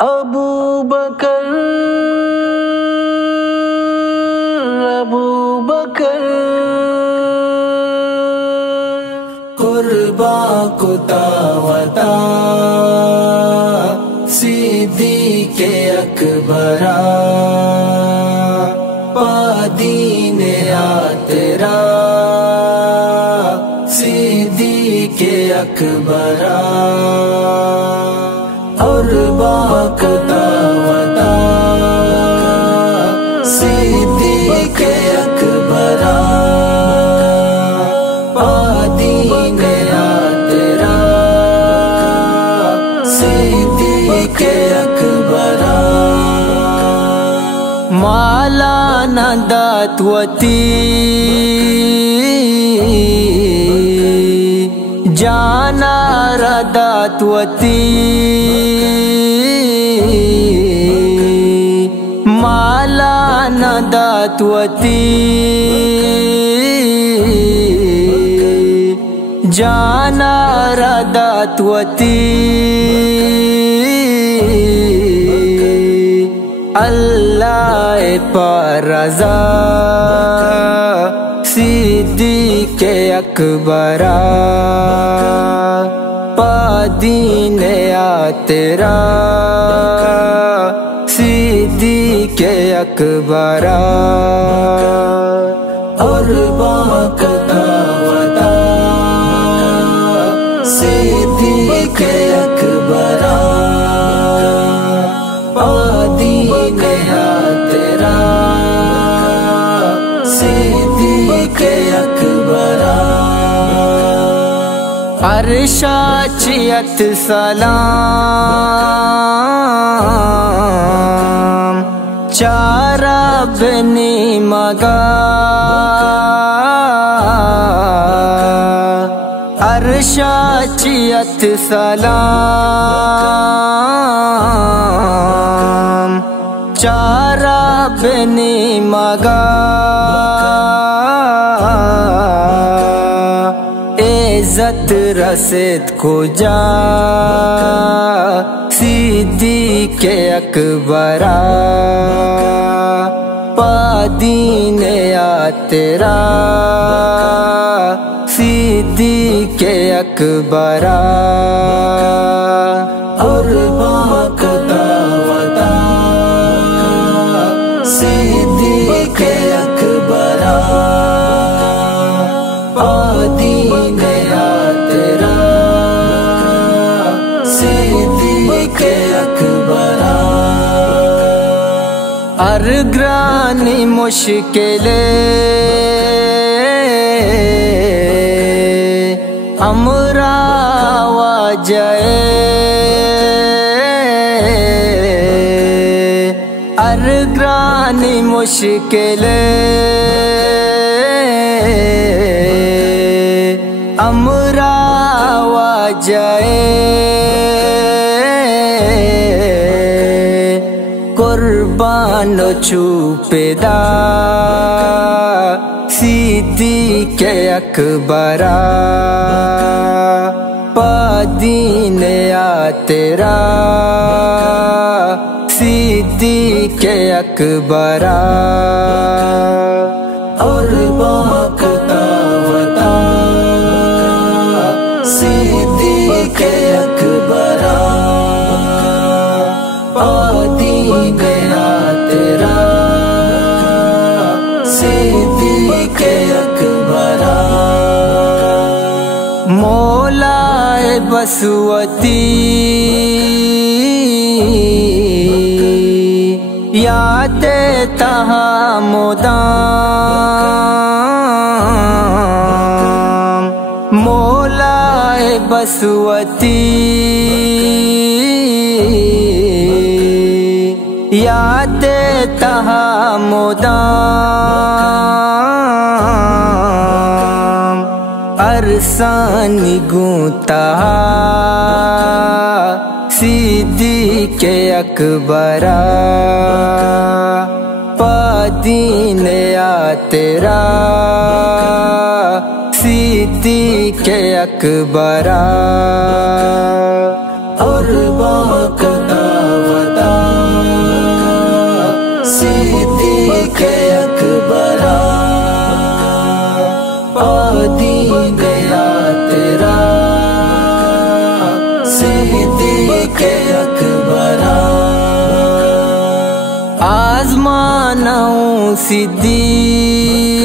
ابو بکر قرباں کو دعوتا صدیق اکبرا پادین تیرا صدیق اکبرا اور باق دعوتا صدیق اکبرا پادین تیرا صدیق اکبرا مولانا داتوتی جانا رداتوتی مولانا داتوتی جانا رداتوتی اللہ پر رضا صدیق اکبرا پادین تیرا صدیق اکبرا اور باق دعوتا صدیق اکبرا پادین تیرا صدیق اکبرا عرشاچیت سلام چارا بنی مگا عرشاچیت سلام چارا بنی مگا عزت رسد کو جا صدیق اکبرا پادین تیرا صدیق اکبرا اور باق دعوتا صدیق اکبرا پادین تیرا صدیق اکبرا ارگرانی مشکل امرا واجئے ارگرانی مشکل امرا واجئے قربان چھوپدا صدیق اکبرا پادین تیرا صدیق اکبرا اور باق دعوتا صدیق اکبرا پادین تیرا صدیق اکبرا مولا بسوتی یاد تہاں مدام مولا بسوتی یاد تہاں مدام عرصانی گونتا صدیق اکبرا پادین تیرا صدیق اکبرا اور باق ماناؤں صدیق